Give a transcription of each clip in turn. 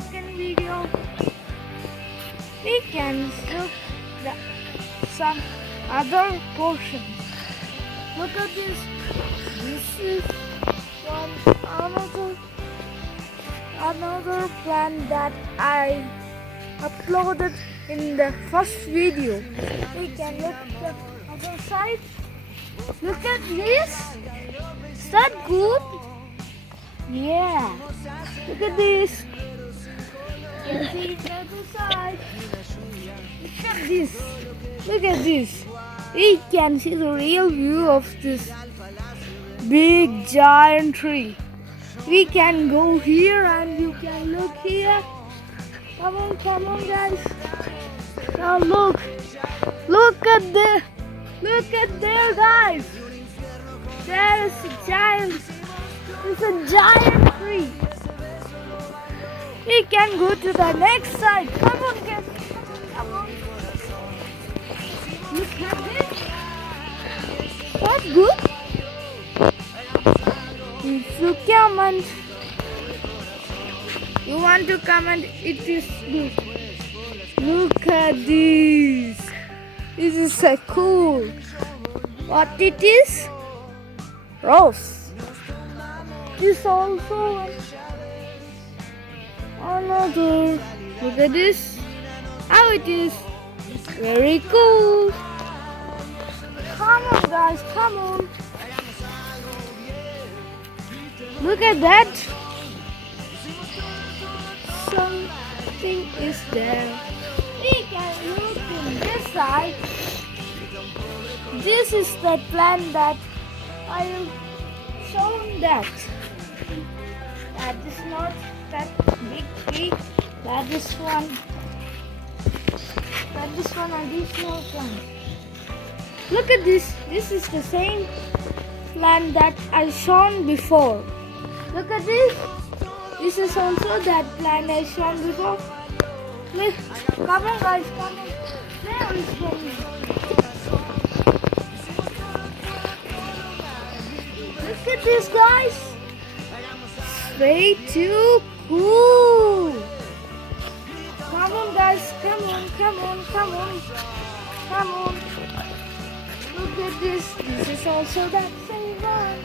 second video, we can look the, some other portions. Look at this. This is one another plant that I uploaded in the first video. We can look at the other side. Look at this. Is that good? Yeah. Look at this. You can see the other side. Look at this. Look at this. We can see the real view of this big giant tree. We can go here and you can look here. Come on guys. Now look at there guys. There is a giant tree. We can go to the next side. Come on guys. Come on. Look at this. That's good. If you comment, you want to comment, it is good. Look at this. This is so cool. What it is? Rose. This also another. Look at this. How it is. Very cool. Come on guys, come on. Look at that. Something is there. We can look in this side. This is the plant that I have shown that. That is not that big tree. That is one additional plant. Look at this. This is the same plant that I shown before. Look at this. This is also that plant I shown before. Look, come on guys, come on. There is one. Look at this guys. Way too cool. Come on guys, come on. Look at this. This is also that same one.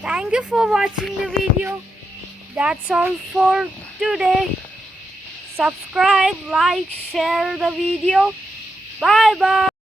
Thank you for watching the video. That's all for today. Subscribe, like, share the video. Bye bye.